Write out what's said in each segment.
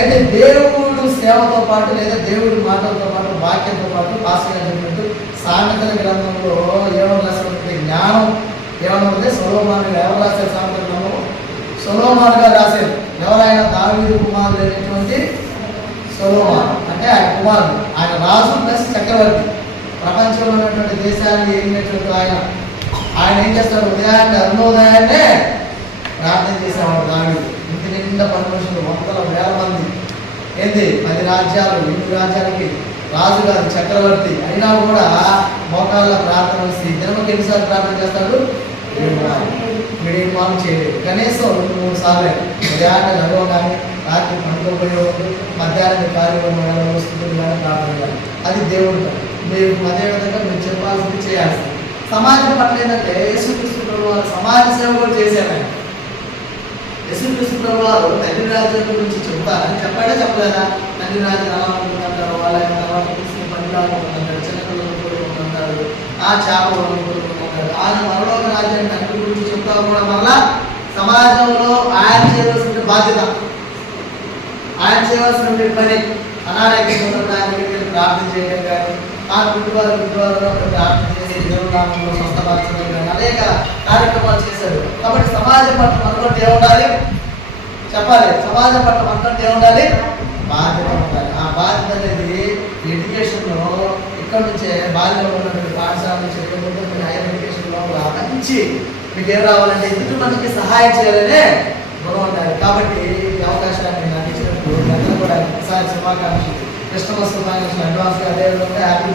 అయితే దేవుడు సేవతో పాటు లేదా దేవుడి మాటలతో పాటు వాక్యంతో పాటు భాస్కర్ చెప్పినట్టు సామెతల గ్రంథంలో ఏమని రాసినటువంటి జ్ఞానం ఏమన్నా ఉంది సొలోమాను ఎవరు రాశారు సామెతల గ్రంథంలో సొలోమాన్ గారు రాశారు. ఎవరైనా దావీదు కుమారుడు అనేటువంటి సొలోమాన్ అంటే ఆయన కుమారుడు. ఆయన రాజు ప్లస్ చక్రవర్తి. ప్రపంచంలో ఉన్నటువంటి దేశాన్ని ఏలినటువంటి ఆయన. ఆయన ఏం చేస్తాడు ఉదయాన్నే అరుణోదయాన్నే ప్రార్థన చేసేవాడు దావీదు. నిండా పరమేశ్వరుడు వందల వేల మంది. ఏంది? పది రాజ్యాలు ఎన్ని రాజ్యాలకి రాజు గారు చక్రవర్తి అయినా కూడా మోకాళ్ళ ప్రార్థన వస్తే దినమకి ఎన్నిసార్లు ప్రార్థన చేస్తాడు? మీడియం చేయలేదు. కనీసం రెండు మూడు సార్లు ఉదయాన్నే నడవ కానీ రాత్రి పండుకోపోయేవాడు మధ్యాహ్నం కార్యక్రమం వస్తుంది కానీ ప్రార్థన అది దేవుడు మీరు అదే విధంగా మీరు చెప్పాల్సింది చేయాల్సింది. సమాజం పట్ల ఏంటంటే యేసుక్రీస్తు సమాజ సేవ కూడా చేశారు ఆయన ప్రభు వారు తండ్రి రాజుల గురించి చెప్తారని చెప్పాడా చెప్పలేదా? తండ్రి రాజు ఎలా ఉంటుందంటారు తర్వాత కృష్ణ పనిలాగా చిన్నపిల్లలు కూడా ఆ చేప కూడా ఆయన మరొక రాజ్యాన్ని తండ్రి గురించి చెప్తా కూడా వల్ల సమాజంలో ఆయన చేయవలసిన బాధ్యత. ఆయన చేయవలసిన పని. అనారోగ్యం ఆయన ప్రార్థన చేయడం కానీ ఆ కుటుంబాల కుటుంబాలలో ప్రార్థన చేసి దేవుడు నామంలో స్వస్థపరచడం కానీ అనేక కార్యక్రమాలు చేసి సమాజం పట్ల మనతో ఉండాలి చెప్పాలి సమాజం పట్ల మనతో ఉండాలి బాధ్యత ఉండాలి. ఆ బాధ్యత అనేది ఎడ్యుకేషన్లో ఇక్కడ నుంచే బాల్యంలో ఉన్నటువంటి పాఠశాల నుంచి ఎక్కడికి హైయర్ ఎడ్యుకేషన్ లోపల మంచి మీకు ఏం రావాలంటే ఎదుటి మనకి సహాయం చేయాలనే గుణం ఉండాలి. కాబట్టి ఈ అవకాశాన్ని నాకు ఇచ్చినప్పుడు అందరూ కూడా ఒకసారి శుభాకాంక్షలు. క్రిస్టమస్ శుభాకాంక్షలు అడ్వాన్స్గా అదేవిధంగా హ్యాపీ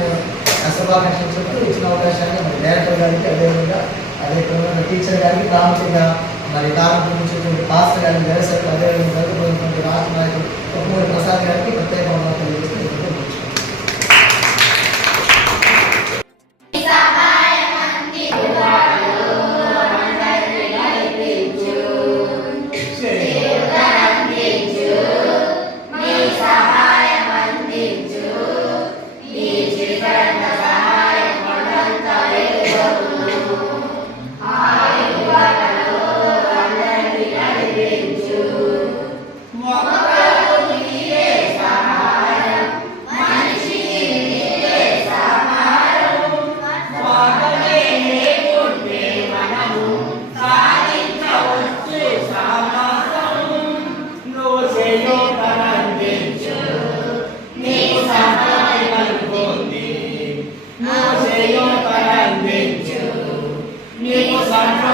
శుభాకాంక్షలు చెప్తూ ఇచ్చిన అవకాశాన్ని మరి డైరెక్టర్ గారికి అదేవిధంగా అదే విధంగా టీచర్ గారికి ప్రాముఖ్యంగా మరి కారణం నుంచి పాస్టర్ గారికి వ్యవసాయ అదేవిధంగా జరుగుతున్నటువంటి రాష్ట్ర నాయకులు ఉప్పమూరి ప్రసాద్ గారికి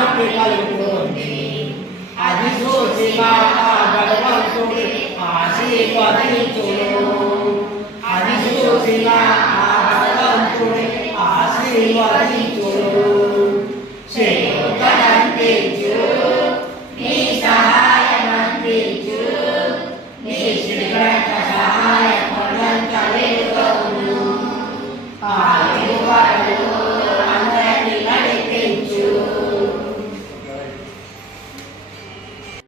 शांति कल्पोति अधिसूचिता भगवन्तु आशीर्वदितु अधिसूचिता भगवन्तु आशीर्वदितु श्रीयुतनन्ति नी सहायमन्ति नी श्री